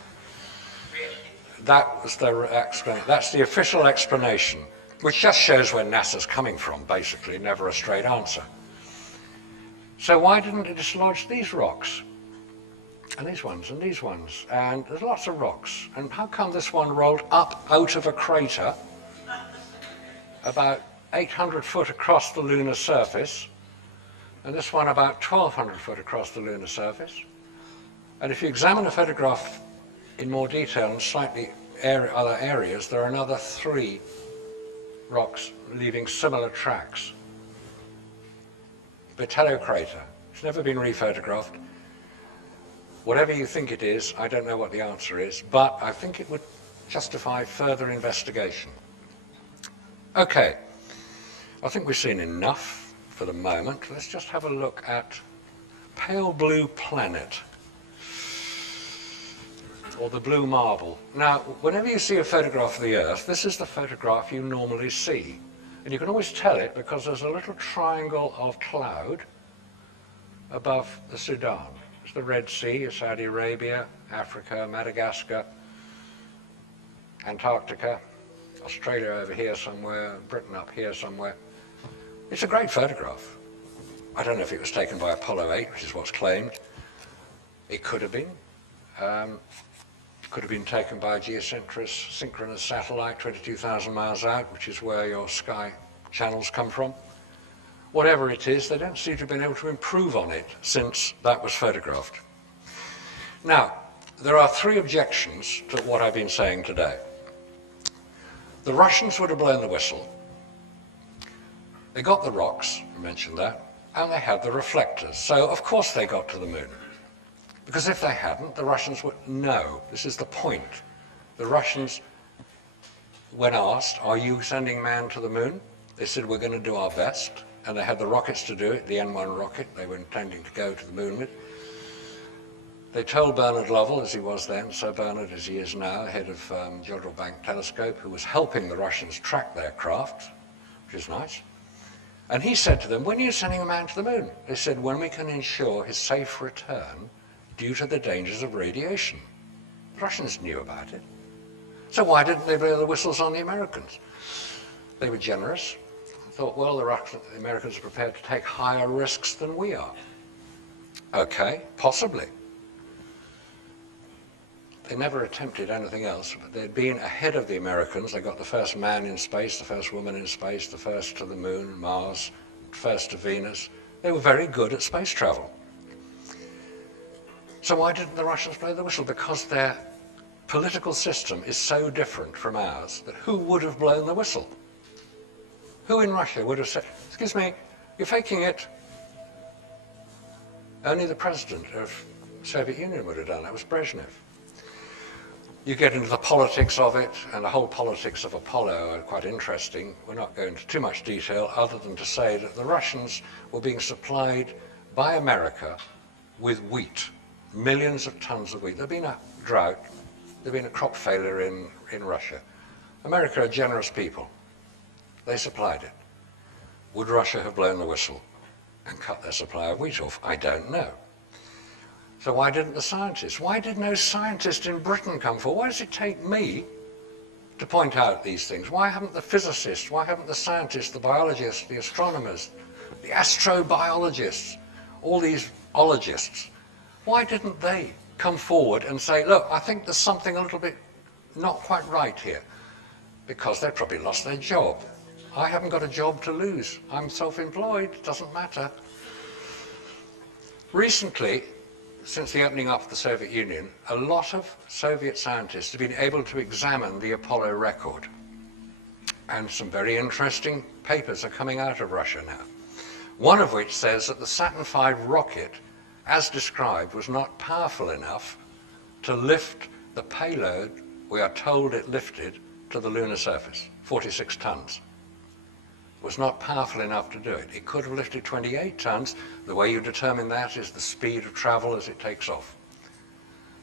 That was that's the official explanation, which just shows where NASA's coming from, basically, never a straight answer. So why didn't it dislodge these rocks? And these ones, and these ones, and there's lots of rocks. And how come this one rolled up out of a crater about 800 foot across the lunar surface, and this one about 1,200 foot across the lunar surface? And if you examine the photograph in more detail in slightly other areas, there are another 3 rocks leaving similar tracks. Vitello crater. It's never been rephotographed. Whatever you think it is, I don't know what the answer is, but I think it would justify further investigation. Okay, I think we've seen enough for the moment. Let's just have a look at pale blue planet. or the blue marble. Now, whenever you see a photograph of the Earth, this is the photograph you normally see. And you can always tell it because there's a little triangle of cloud above the Sudan. It's the Red Sea, Saudi Arabia, Africa, Madagascar, Antarctica, Australia over here somewhere, Britain up here somewhere. It's a great photograph. I don't know if it was taken by Apollo 8, which is what's claimed. It could have been. Could have been taken by a synchronous satellite 22,000 miles out, which is where your sky channels come from. Whatever it is, they don't seem to have been able to improve on it since that was photographed. Now, there are three objections to what I've been saying today. The Russians would have blown the whistle. They got the rocks, I mentioned that, and they had the reflectors. So, of course, they got to the moon. Because if they hadn't, the Russians would know. This is the point. The Russians, when asked, are you sending man to the moon? They said, we're going to do our best. And they had the rockets to do it, the N-1 rocket they were intending to go to the moon with. They told Bernard Lovell, as he was then, Sir Bernard as he is now, head of Jodrell Bank Telescope, who was helping the Russians track their craft, which is nice. And he said to them, when are you sending a man to the moon? They said, when we can ensure his safe return due to the dangers of radiation. The Russians knew about it. So why didn't they blow the whistles on the Americans? They were generous. Thought, well, the Americans are prepared to take higher risks than we are. Okay, possibly. They never attempted anything else, but they'd been ahead of the Americans. They got the first man in space, the first woman in space, the first to the moon, Mars, first to Venus. They were very good at space travel. So why didn't the Russians blow the whistle? Because their political system is so different from ours that who would have blown the whistle? Who in Russia would have said, excuse me, you're faking it? Only the president of the Soviet Union would have done. That was Brezhnev. You get into the politics of it, and the whole politics of Apollo are quite interesting. We're not going into too much detail other than to say that the Russians were being supplied by America with wheat, millions of tons of wheat. There'd been a drought, there'd been a crop failure in Russia. America are generous people. They supplied it. Would Russia have blown the whistle and cut their supply of wheat off? I don't know. So why didn't the scientists? Why did no scientist in Britain come forward? Why does it take me to point out these things? Why haven't the physicists, why haven't the scientists, the biologists, the astronomers, the astrobiologists, all these ologists, why didn't they come forward and say, look, I think there's something a little bit not quite right here? Because they probably lost their job. I haven't got a job to lose. I'm self-employed, it doesn't matter. Recently, since the opening up of the Soviet Union, a lot of Soviet scientists have been able to examine the Apollo record. And some very interesting papers are coming out of Russia now. One of which says that the Saturn V rocket, as described, was not powerful enough to lift the payload we are told it lifted to the lunar surface, 46 tons. Was not powerful enough to do it. It could have lifted 28 tons. The way you determine that is the speed of travel as it takes off.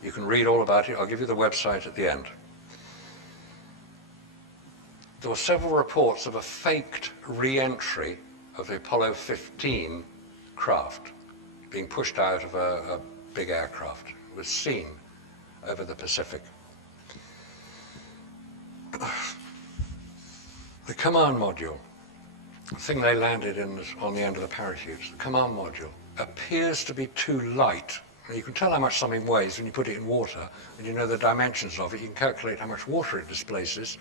You can read all about it. I'll give you the website at the end. There were several reports of a faked re-entry of the Apollo 15 craft being pushed out of a big aircraft. It was seen over the Pacific. The command module, the thing they landed in on the end of the parachutes, the command module, appears to be too light. Now you can tell how much something weighs when you put it in water, and you know the dimensions of it. You can calculate how much water it displaces,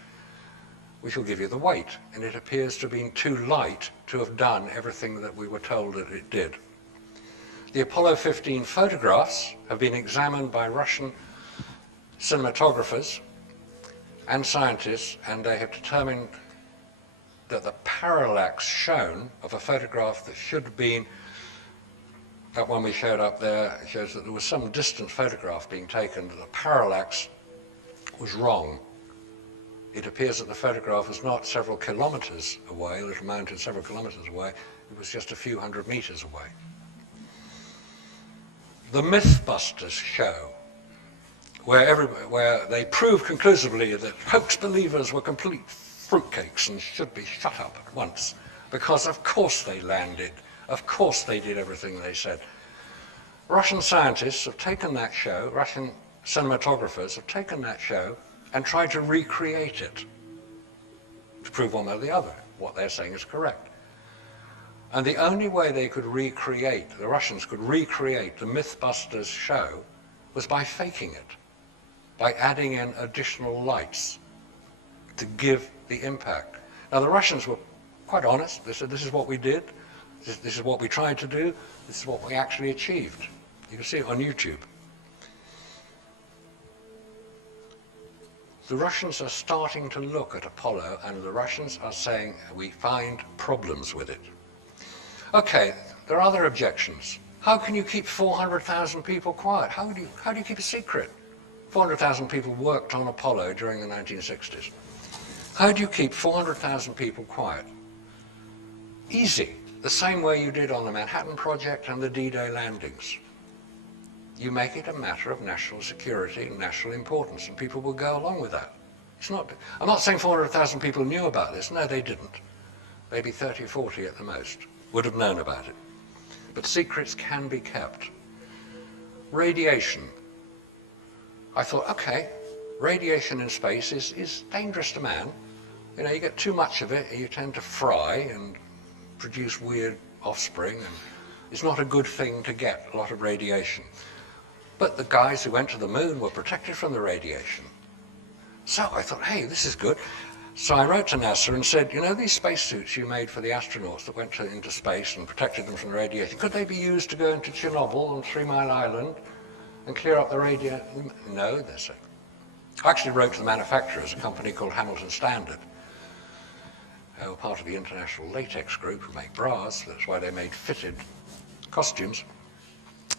which will give you the weight. And it appears to have been too light to have done everything that we were told that it did. The Apollo 15 photographs have been examined by Russian cinematographers and scientists, and they have determined that the parallax shown of a photograph that should have been, that one we showed up there, shows that there was some distant photograph being taken, that the parallax was wrong. It appears that the photograph was not several kilometers away, a little mountain several kilometers away, it was just a few hundred meters away. The Mythbusters show where they proved conclusively that hoax believers were complete fruitcakes and should be shut up at once, because of course they landed, of course they did everything they said. Russian scientists have taken that show, Russian cinematographers have taken that show and tried to recreate it to prove one way or the other what they're saying is correct. And the only way they could recreate, the Russians could recreate the Mythbusters show, was by faking it, by adding in additional lights to give the impact. Now the Russians were quite honest. They said, this is what we did, this is what we tried to do, this is what we actually achieved. You can see it on YouTube. The Russians are starting to look at Apollo, and the Russians are saying we find problems with it. Okay, there are other objections. How can you keep 400,000 people quiet? How do you keep a secret? 400,000 people worked on Apollo during the 1960s. How do you keep 400,000 people quiet? Easy, the same way you did on the Manhattan Project and the D-Day landings. You make it a matter of national security and national importance, and people will go along with that. I'm not saying 400,000 people knew about this. No, they didn't. Maybe 30 or 40 at the most would have known about it. But secrets can be kept. Radiation. I thought, okay, radiation in space is dangerous to man. You know, you get too much of it, you tend to fry and produce weird offspring, and it's not a good thing to get a lot of radiation. But the guys who went to the moon were protected from the radiation. So I thought, hey, this is good. So I wrote to NASA and said, you know, these spacesuits you made for the astronauts that went into space and protected them from the radiation, could they be used to go into Chernobyl and 3 Mile Island and clear up the radiation? No, they said. I actually wrote to the manufacturers, a company called Hamilton Standard, who were part of the International Latex Group who make bras. That's why they made fitted costumes.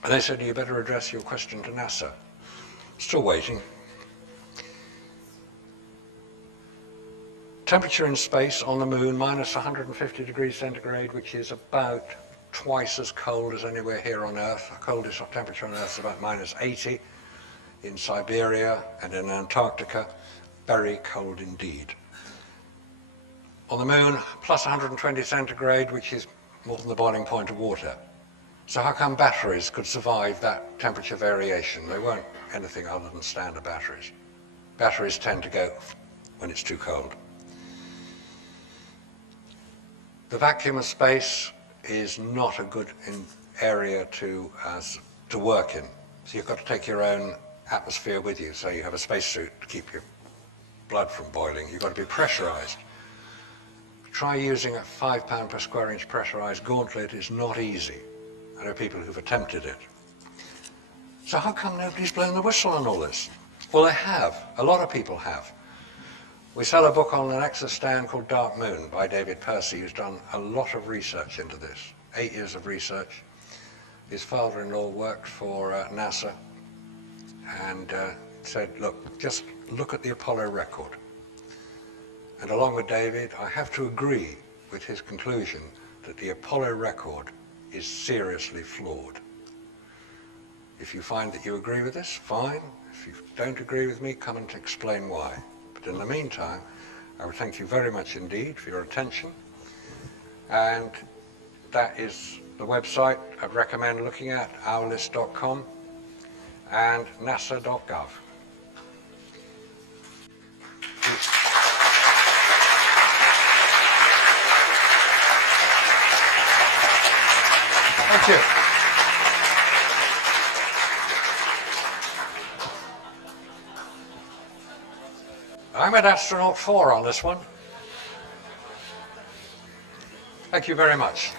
And they said, you better address your question to NASA. Still waiting. Temperature in space on the moon, minus 150 degrees centigrade, which is about twice as cold as anywhere here on Earth. The coldest temperature on Earth is about minus 80 in Siberia and in Antarctica. Very cold indeed. On the moon, plus 120 centigrade, which is more than the boiling point of water. So how come batteries could survive that temperature variation? They weren't anything other than standard batteries. Batteries tend to go when it's too cold. The vacuum of space is not a good area to work in. So you've got to take your own atmosphere with you. So you have a spacesuit to keep your blood from boiling. You've got to be pressurized. Try using a 5 pound per square inch pressurized gauntlet. It's not easy. I know people who've attempted it. So how come nobody's blown the whistle on all this? Well, they have. A lot of people have. We sell a book on an Nexus stand called Dark Moon by David Percy, who's done a lot of research into this, 8 years of research. His father-in-law worked for NASA and said, look, just look at the Apollo record. And along with David, I have to agree with his conclusion that the Apollo record is seriously flawed. If you find that you agree with this, fine. If you don't agree with me, come and explain why. But in the meantime, I would thank you very much indeed for your attention. And that is the website I'd recommend looking at, ourlist.com and nasa.gov. Thank you. I'm at astronaut 4 on this one. Thank you very much.